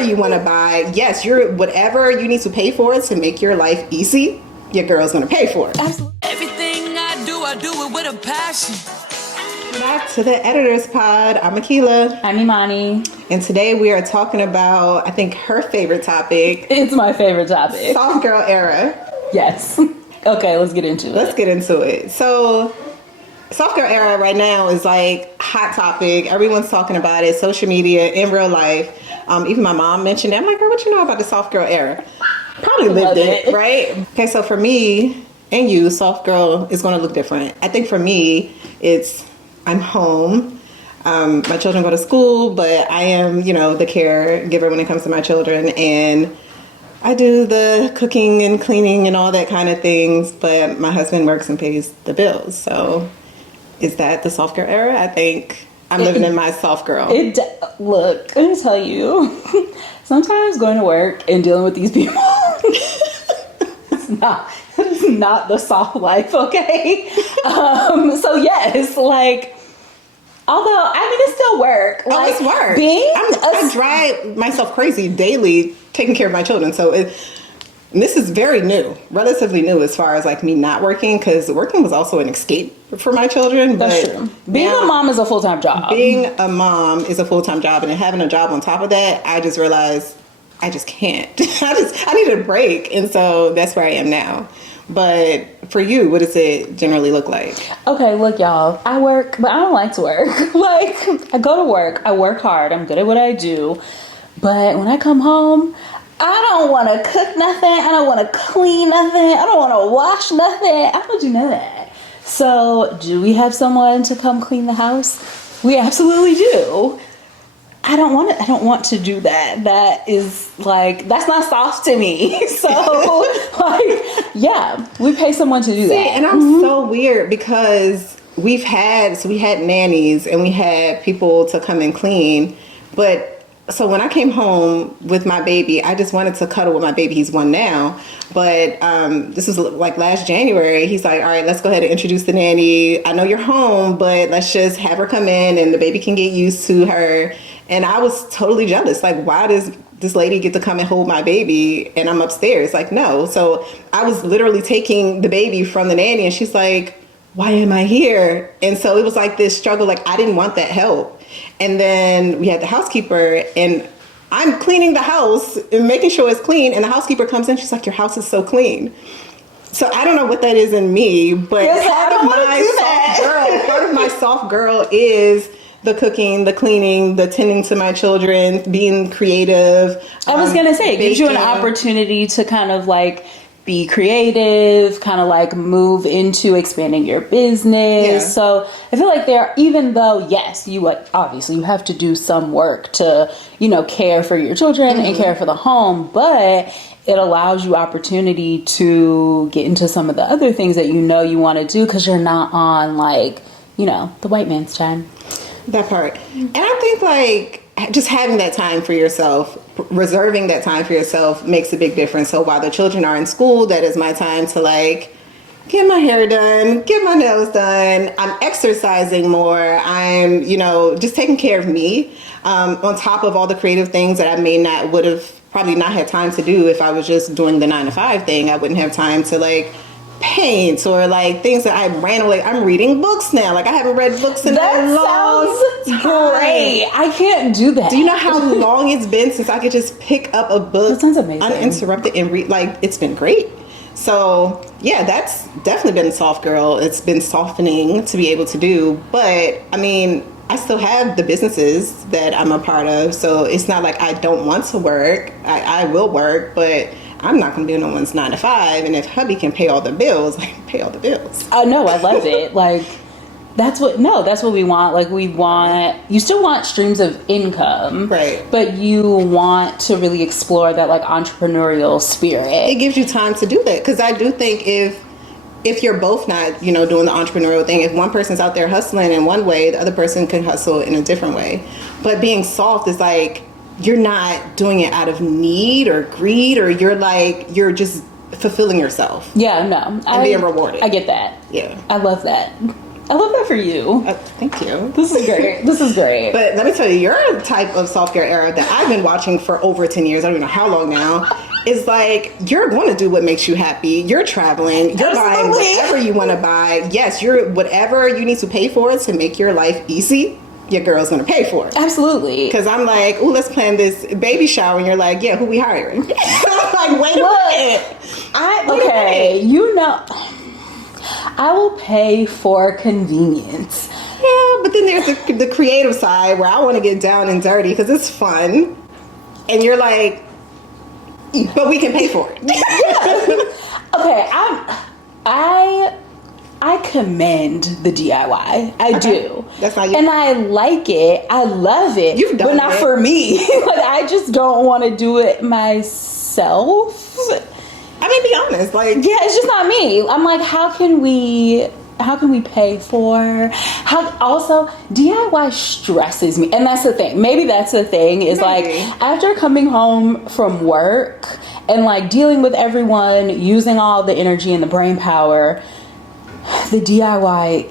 whatever you want to buy. Yes, whatever you need to pay for to make your life easy, your girl's going to pay for it. Absolutely. Everything I do it with a passion. Back to the Editor's Pod. I'm Akila. I'm Imani. And today we are talking about, I think, her favorite topic. It's my favorite topic. Soft girl era. Yes. Okay, let's get into it. Let's get into it. So, soft girl era right now is like hot topic. Everyone's talking about it. Social media, in real life. Even my mom mentioned it. I'm like, girl, what you know about the soft girl era? Probably lived it, right? Okay, so for me and you, soft girl is going to look different. I think for me, I'm home. My children go to school, but I am, the caregiver when it comes to my children. And I do the cooking and cleaning and all that kind of things. But my husband works and pays the bills. So is that the soft girl era? I think I'm living in my soft girl. Look, let me tell you. Sometimes going to work and dealing with these people, it's not the soft life, okay? So yes, like, although, it's still work. Like, it's work. I drive myself crazy daily taking care of my children. So this is very new, relatively new as far as like me not working, because working was also an escape for my children. That's true. Being a mom is a full-time job. Being a mom is a full-time job, and then having a job on top of that, I just realized I just can't. I need a break, and so that's where I am now. But for you, what does it generally look like? Okay, look, y'all. I work, but I don't like to work. Like, I go to work. I work hard. I'm good at what I do. But when I come home, I don't want to cook nothing. I don't want to clean nothing. I don't want to wash nothing. I don't do none of that. So, do we have someone to come clean the house? We absolutely do. I don't want to do that. That is like, that's not soft to me. So, like, yeah, we pay someone to do that. And I'm so weird because we had nannies and we had people to come and clean. But so when I came home with my baby, I just wanted to cuddle with my baby. He's 1 now. But this was like last January. He's like, all right, let's go ahead and introduce the nanny. I know you're home, but let's just have her come in and the baby can get used to her. And I was totally jealous. Like, why does this lady get to come and hold my baby and I'm upstairs? Like, no. So I was literally taking the baby from the nanny and she's like, why am I here? And so it was like this struggle. Like, I didn't want that help. And then we had the housekeeper and I'm cleaning the house and making sure it's clean. And the housekeeper comes in. She's like, your house is so clean. So I don't know what that is in me, but part of my soft girl is the cooking, the cleaning, the tending to my children, being creative. I was going to say, it gives you an opportunity to kind of like be creative, kind of like move into expanding your business. Yeah. So I feel like even though, yes, you obviously you have to do some work to, care for your children and care for the home, but it allows you opportunity to get into some of the other things that you want to do because you're not on like, the white man's time. That part. And I think like just having that time for yourself, reserving that time for yourself makes a big difference. So while the children are in school, that is my time to like get my hair done, get my nails done. I'm exercising more. I'm, just taking care of me on top of all the creative things that I would have probably not had time to do if I was just doing the 9-to-5 thing. I wouldn't have time to like paint or like things that I'm reading books now. Like I haven't read books in a long time. Great. I can't do that. Do you know how long it's been since I could just pick up a book that sounds amazing, uninterrupted and read? Like it's been great. So yeah, that's definitely been soft girl. It's been softening to be able to do. But I still have the businesses that I'm a part of. So it's not like I don't want to work. I will work, but I'm not going to be no one's 9-to-5. And if hubby can pay all the bills, I can pay all the bills. Oh, no, I love it. Like, that's what we want. Like, you still want streams of income. Right. But you want to really explore that, like, entrepreneurial spirit. It gives you time to do that. Because I do think if you're both not, doing the entrepreneurial thing, if one person's out there hustling in one way, the other person can hustle in a different way. But being soft is like, you're not doing it out of need or greed, or you're just fulfilling yourself. Yeah, no. And being rewarded. I get that. Yeah. I love that. I love that for you. Thank you. This is great. This is great. But let me tell you, your type of self-care era that I've been watching for over 10 years, I don't even know how long now, is like, you're going to do what makes you happy. You're traveling. You're buying whatever you want to buy. Yes, whatever you need to pay for to make your life easy, your girl's going to pay for it. Absolutely. Because I'm like, oh, let's plan this baby shower. And you're like, yeah, who we hiring? I'm like, wait a minute. Okay, you know, I will pay for convenience. Yeah, but then there's the creative side where I want to get down and dirty because it's fun. And you're like, but we can pay for it. Okay, I commend the DIY. I do. That's how you. And I like it. I love it. You've done but not it. for me. Like, I just don't want to do it myself. I mean, be honest. Like, Yeah, it's just not me. I'm like, how can we pay for also DIY stresses me, and that's the thing. Maybe that's the thing is like after coming home from work and like dealing with everyone, using all the energy and the brain power, the DIY,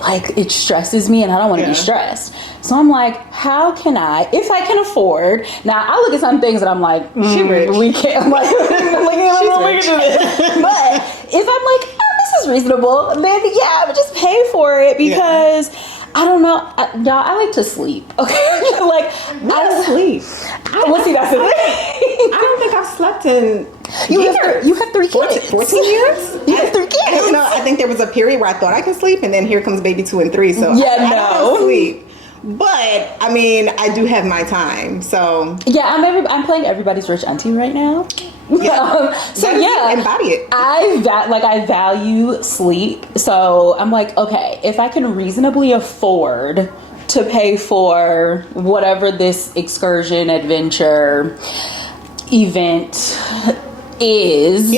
like, it stresses me and I don't want to be stressed. So I'm like, how can I, if I can afford, now I look at some things and I'm like, she rich. We can't, I'm like, look at this. But if I'm like, oh, this is reasonable, then yeah, I would just pay for it because I don't know, y'all, I like to sleep. Okay, like I sleep. Well, see, that's the thing. I don't think I've slept in. You have 3 kids. 14 years? You have 3 kids. I don't know. I think there was a period where I thought I could sleep, and then here comes baby 2 and 3. So Yeah, I no. don't sleep. But I mean, I do have my time. So Yeah, I'm playing Everybody's Rich Auntie right now. yeah. So That is yeah, it. Embody it. I value sleep. So I'm like, okay, if I can reasonably afford to pay for whatever this excursion, adventure, event is,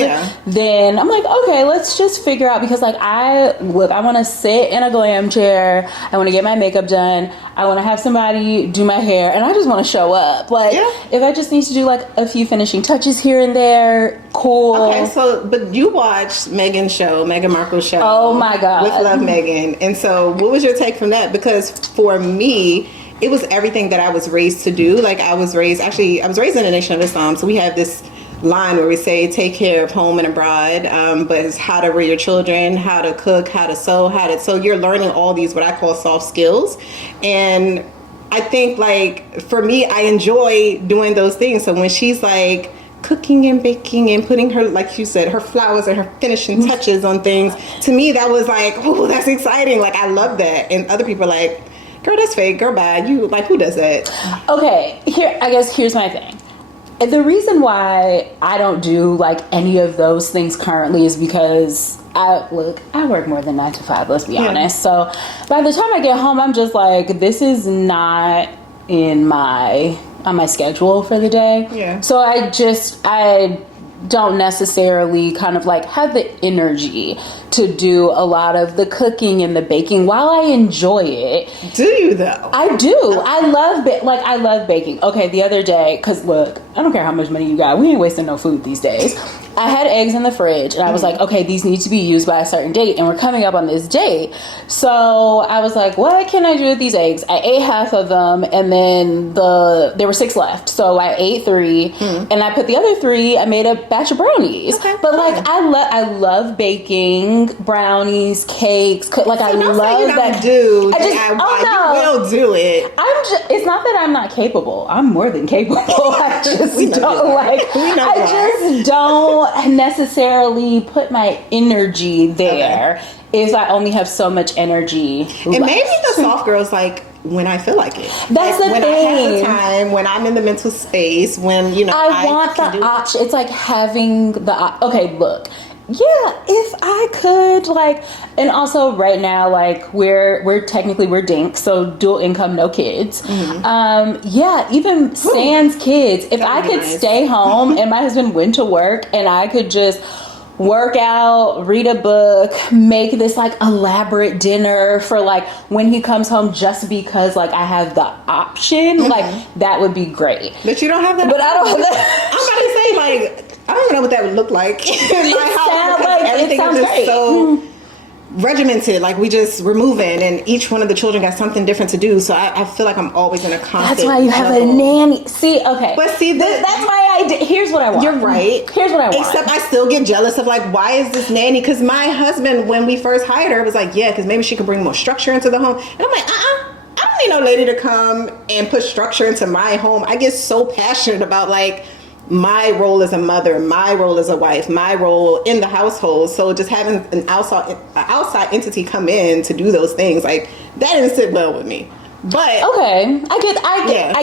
then I'm like, okay, let's just figure out, because like I want to sit in a glam chair, I want to get my makeup done, I want to have somebody do my hair, and I just want to show up. Like, if I just need to do like a few finishing touches here and there, cool. Okay, so but you watched Meghan Markle's show. Oh my God. With Love Meghan. And so what was your take from that? Because for me, it was everything that I was raised to do. Like I was raised in the Nation of Islam, so we have this line where we say take care of home and abroad, but it's how to rear your children, how to cook, how to sew, so you're learning all these what I call soft skills. And I think like for me, I enjoy doing those things. So when she's like cooking and baking and putting her, like you said, her flowers and her finishing touches on things, to me that was like, oh, that's exciting. Like I love that. And other people are like, girl, that's fake, girl, bye. You like, who does that? Okay, here's my thing. The reason why I don't do like any of those things currently is because I work more than 9 to 5, let's be honest. So by the time I get home, I'm just like, this is not on my schedule for the day. Yeah. So I don't necessarily kind of like have the energy to do a lot of the cooking and the baking. While I enjoy it, do you though? I do. I love baking. Okay, the other day, because look, I don't care how much money you got, we ain't wasting no food these days. I had eggs in the fridge and I was like, okay, these need to be used by a certain date, and we're coming up on this date. So I was like, what can I do with these eggs? I ate half of them, and then there were 6 left. So I ate 3 and I put the other 3, I made a batch of brownies. Okay, but like I love baking, brownies, cakes, like I love that. You will do it. It's not that I'm not capable. I'm more than capable. I just don't necessarily put my energy there if I only have so much energy left. And maybe the soft girls like when I feel like it. That's like the when thing. I have the time, when I'm in the mental space, when I want the option. It's like having the okay. Look, yeah, if I could, like, and also right now, like we're technically dinks, so dual income, no kids. Yeah, even sans kids. If I could stay home and my husband went to work and I could just work out, read a book, make this like elaborate dinner for like when he comes home, just because like I have the option, like that would be great. But you don't have that. But I don't have that. I'm about to say, like, I don't even know what that would look like in my house. Everything is just so regimented, like we just removing, and each one of the children got something different to do. So I feel like I'm always in a constant. That's why you have a nanny. See, okay, but see, that's my idea. Here's what I want. You're right. Here's what I want. Except I still get jealous of like, why is this nanny? Because my husband, when we first hired her, was like, yeah, because maybe she could bring more structure into the home. And I'm like, I don't need no lady to come and put structure into my home. I get so passionate about like my role as a mother, my role as a wife, my role in the household. So just having an outside entity come in to do those things, like that didn't sit well with me. But okay, I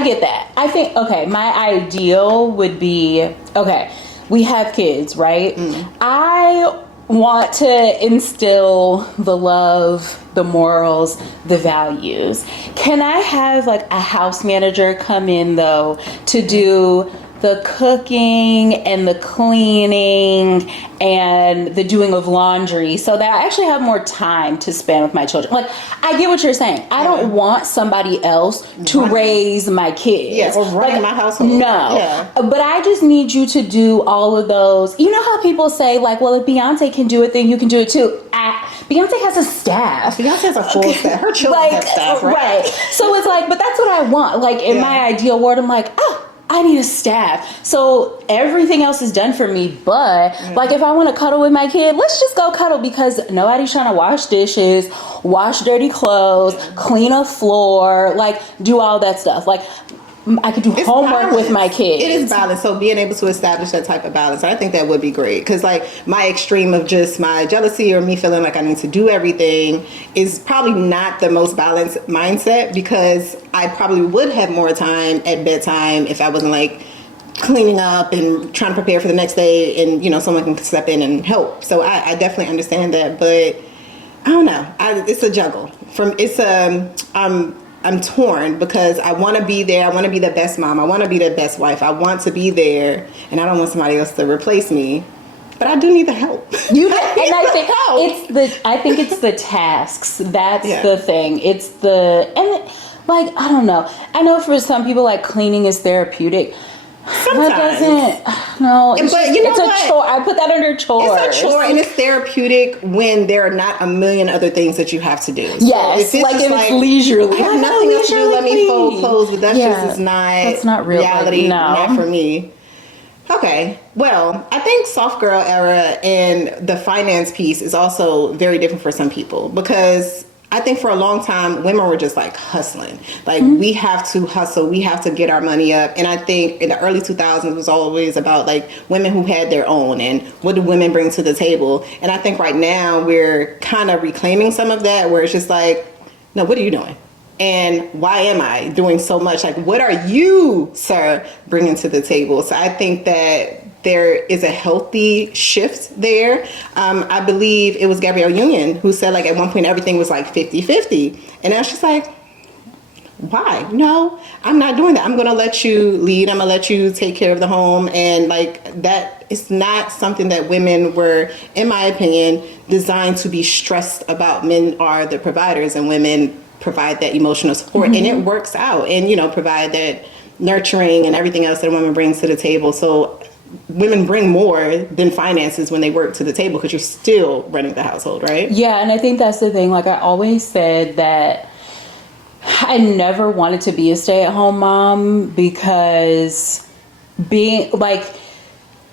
get that. I think, okay, my ideal would be, okay, we have kids, right? I want to instill the love, the morals, the values. Can I have like a house manager come in though to do the cooking and the cleaning and the doing of laundry so that I actually have more time to spend with my children? Like, I get what you're saying. I don't want somebody else to raise my kids. Yeah, or run my household. No. Yeah. But I just need you to do all of those. You know how people say, like, well, if Beyonce can do it, then you can do it too. Beyonce has a staff. Beyonce has a full staff. Her children have staff, right? So it's like, but that's what I want. Like, in my ideal world, I'm like, oh, I need a staff. So everything else is done for me. But like if I want to cuddle with my kid, let's just go cuddle, because nobody's trying to wash dishes, wash dirty clothes, clean a floor, like do all that stuff. Like I could do homework with my kids. It is balance. So being able to establish that type of balance, I think that would be great. Because like my extreme of just my jealousy or me feeling like I need to do everything is probably not the most balanced mindset, because I probably would have more time at bedtime if I wasn't like cleaning up and trying to prepare for the next day, and you know someone can step in and help. So I definitely understand that, but I don't know. It's a juggle. I'm torn because I want to be there. I want to be the best mom. I want to be the best wife. I want to be there, and I don't want somebody else to replace me. But I do need the help. I think it's the tasks. That's the thing. I don't know. I know for some people, like cleaning is therapeutic. Sometimes. That doesn't. No, it's a chore. I put that under chores. It's a chore, and it's therapeutic when there are not a million other things that you have to do. Yes, so if it's leisurely. I have nothing else to do. Let me fold clothes, but that's not reality. Not for me. Okay, well, I think soft girl era and the finance piece is also very different for some people, because I think for a long time, women were just like hustling. Like we have to hustle. We have to get our money up. And I think in the early 2000s, it was always about like women who had their own and what do women bring to the table. And I think right now we're kind of reclaiming some of that, where it's just like, no, what are you doing? And why am I doing so much? Like, what are you, sir, bringing to the table? So I think that there is a healthy shift there. I believe it was Gabrielle Union who said like at one point everything was like 50-50. And I was just like, why? No, I'm not doing that. I'm going to let you lead. I'm going to let you take care of the home. And like that is not something that women were, in my opinion, designed to be stressed about. Men are the providers, and women provide that emotional support. And it works out, and, you know, provide that nurturing and everything else that a woman brings to the table. So women bring more than finances when they work to the table, because you're still running the household, right? Yeah, and I think that's the thing. Like I always said that I never wanted to be a stay-at-home mom, because being like,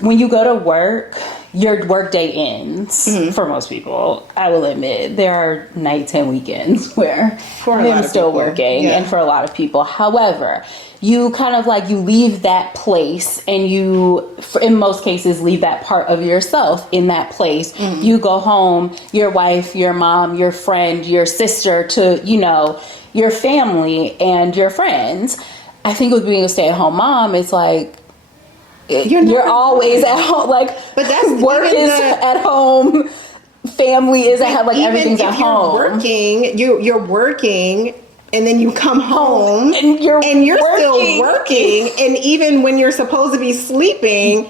when you go to work, your work day ends for most people. I will admit there are nights and weekends where I'm still working, and for a lot of people. However, you kind of like, you leave that place, and you, in most cases, leave that part of yourself in that place. You go home, your wife, your mom, your friend, your sister, to, you know, your family and your friends. I think with being a stay-at-home mom, it's like, you're always at home. Like, but that's work is at home, family is at home. Like everything's at home. You're working, and then you come home, and you're still working. And even when you're supposed to be sleeping,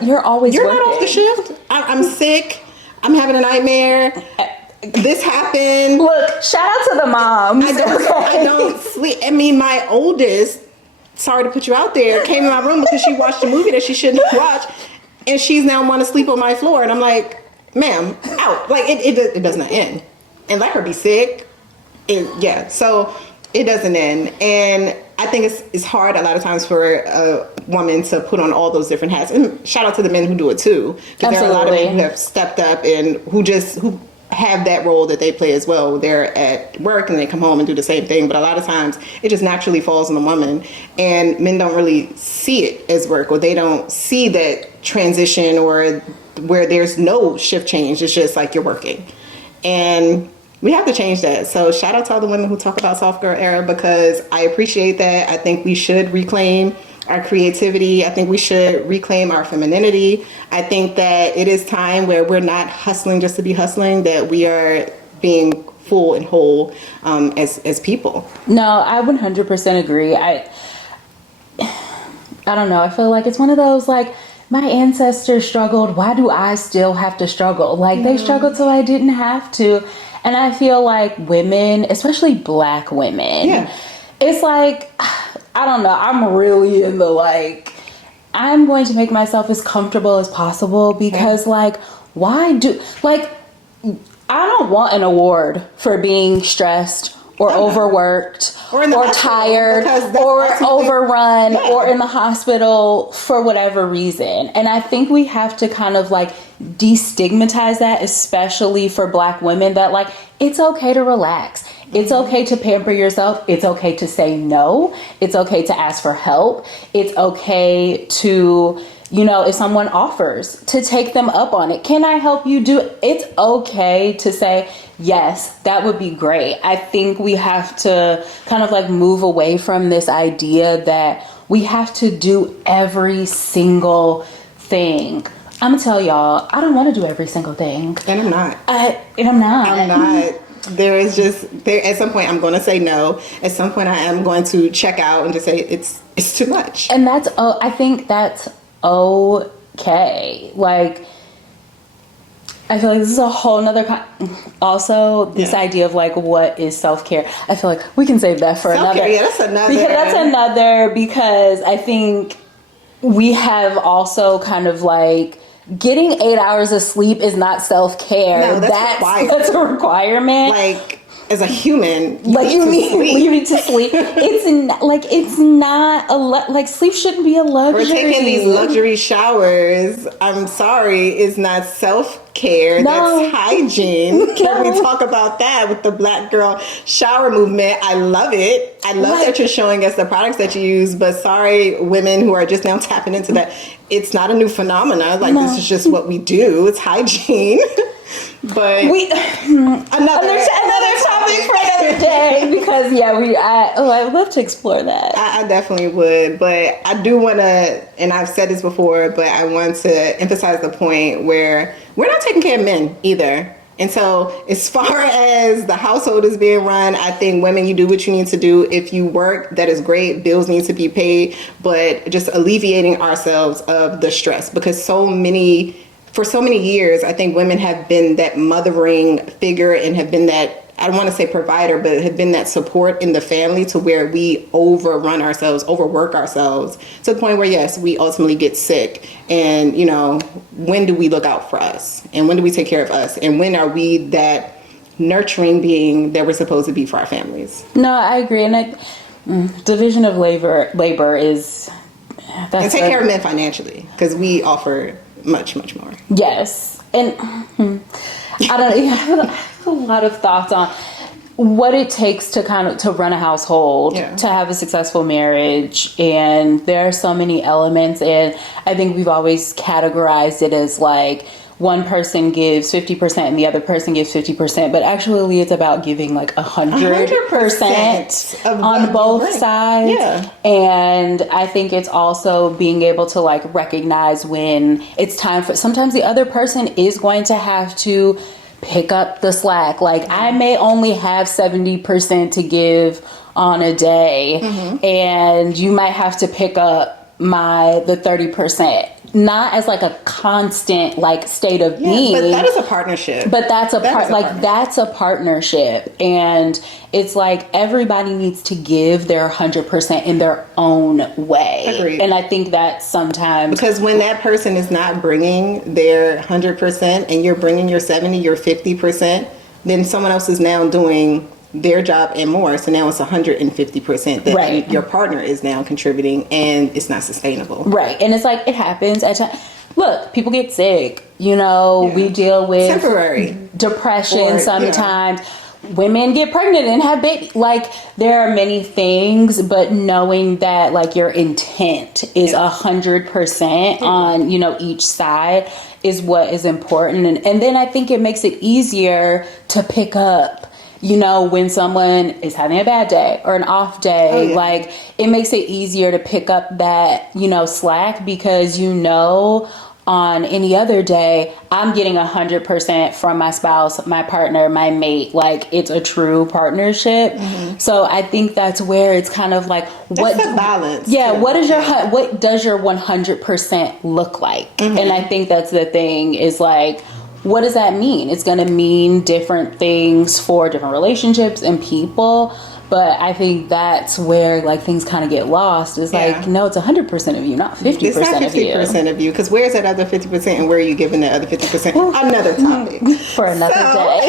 you're always you're working. not off the shift. I'm sick. I'm having a nightmare. This happened. Look, shout out to the moms. I don't sleep. I mean, my oldest, sorry to put you out there, came in my room because she watched a movie that she shouldn't watch, and she's now want to sleep on my floor. And I'm like, ma'am, out. Like, it does not end. And let her be sick. So it doesn't end. And I think it's hard a lot of times for a woman to put on all those different hats. And shout out to the men who do it too. Because there are a lot of men who have stepped up and who have that role that they play as well. They're at work and they come home and do the same thing. But a lot of times it just naturally falls on the woman. And men don't really see it as work, or they don't see that transition, or where there's no shift change. It's just like you're working. And we have to change that. So shout out to all the women who talk about soft girl era, because I appreciate that. I think we should reclaim our creativity. I think we should reclaim our femininity. I think that it is time where we're not hustling just to be hustling, that we are being full and whole as people. No, I 100% agree. I don't know. I feel like it's one of those, like, my ancestors struggled. Why do I still have to struggle? Like, they struggled so I didn't have to. And I feel like women, especially Black women, it's like, I don't know, I'm really in the, like, I'm going to make myself as comfortable as possible, because like, I don't want an award for being stressed or overworked or tired or overrun or in the hospital for whatever reason. And I think we have to kind of like destigmatize that, especially for Black women, that like, it's okay to relax. It's okay to pamper yourself. It's okay to say no. It's okay to ask for help. It's okay to, if someone offers, to take them up on it. Can I help you do it? It's okay to say, yes, that would be great. I think we have to kind of like move away from this idea that we have to do every single thing. I'm gonna tell y'all, I don't want to do every single thing. And I'm not. I'm not. There at some point I'm going to say no. At some point I am going to check out and just say it's too much. And I think that's okay. Like, I feel like this is a whole nother also this idea of like, what is self-care? I feel like we can save that for another. Yeah, that's another. Because I think we have also kind of like, getting 8 hours of sleep is not self-care. No, that's a requirement. Like, as a human, you need to sleep. It's not sleep shouldn't be a luxury. We're taking these luxury showers. I'm sorry, is not self-care. No. That's hygiene. Can we talk about that with the Black girl shower movement? I love it. I love that you're showing us the products that you use, but sorry, women who are just now tapping into that, it's not a new phenomenon. This is just what we do. It's hygiene. But another topic for another day, because I would love to explore that. I definitely would, but I do want to, and I've said this before, but I want to emphasize the point where we're not taking care of men either. And so as far as the household is being run, I think women, you do what you need to do. If you work, that is great. Bills need to be paid, but just alleviating ourselves of the stress, because for so many years, I think women have been that mothering figure and have been that, I don't want to say provider, but have been that support in the family, to where we overwork ourselves to the point where, yes, we ultimately get sick. And, when do we look out for us? And when do we take care of us? And when are we that nurturing being that we're supposed to be for our families? No, I agree. And division of labor is... and take care of men financially, because we offer much, much more. Yes. And I have a lot of thoughts on what it takes to run a household, to have a successful marriage. And there are so many elements. And I think we've always categorized it as like, one person gives 50% and the other person gives 50%, but actually it's about giving like 100% on both sides. Yeah. And I think it's also being able to like recognize when it's time for, sometimes the other person is going to have to pick up the slack. Like, I may only have 70% to give on a day, and you might have to pick up the 30%. not as like a constant like state of being. But that is a partnership. But that's that's a partnership. And it's like everybody needs to give their 100% in their own way. Agreed. And I think that sometimes, because when that person is not bringing their 100% and you're bringing your 70, your 50%, then someone else is now doing their job and more. So now it's 150% that right. your partner is now contributing, and it's not sustainable. Right. And it's like, it happens at times. Look, people get sick, you know, we deal with temporary depression sometimes. Women get pregnant and have babies. Like, there are many things, but knowing that like your intent is 100% on, you know, each side is what is important. And then I think it makes it easier to pick up, you know, when someone is having a bad day or an off day. Like, it makes it easier to pick up that, you know, slack, because, you know, on any other day, I'm getting 100% from my spouse, my partner, my mate. Like, it's a true partnership. Mm-hmm. So I think that's where it's kind of like, what's the balance? Yeah. What does your 100% look like? Mm-hmm. And I think that's the thing, is like, what does that mean? It's going to mean different things for different relationships and people. But I think that's where like things kind of get lost. It's like, no, it's 100% of you, not 50% of you. It's not 50% of you, because where's that other 50% and where are you giving that other 50%? Another topic. For another day.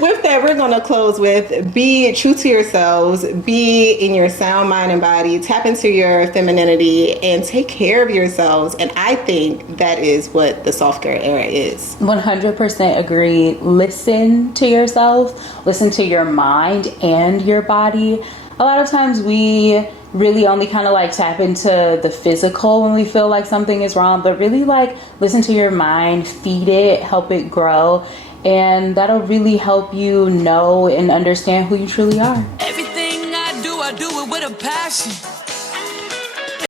With that, we're going to close with, be true to yourselves, be in your sound mind and body, tap into your femininity, and take care of yourselves. And I think that is what the self-care era is. 100% agree. Listen to yourself, listen to your mind and your body. A lot of times we really only kind of like tap into the physical when we feel like something is wrong, but really like listen to your mind, feed it, help it grow, and that'll really help you know and understand who you truly are. Everything I do it with a passion.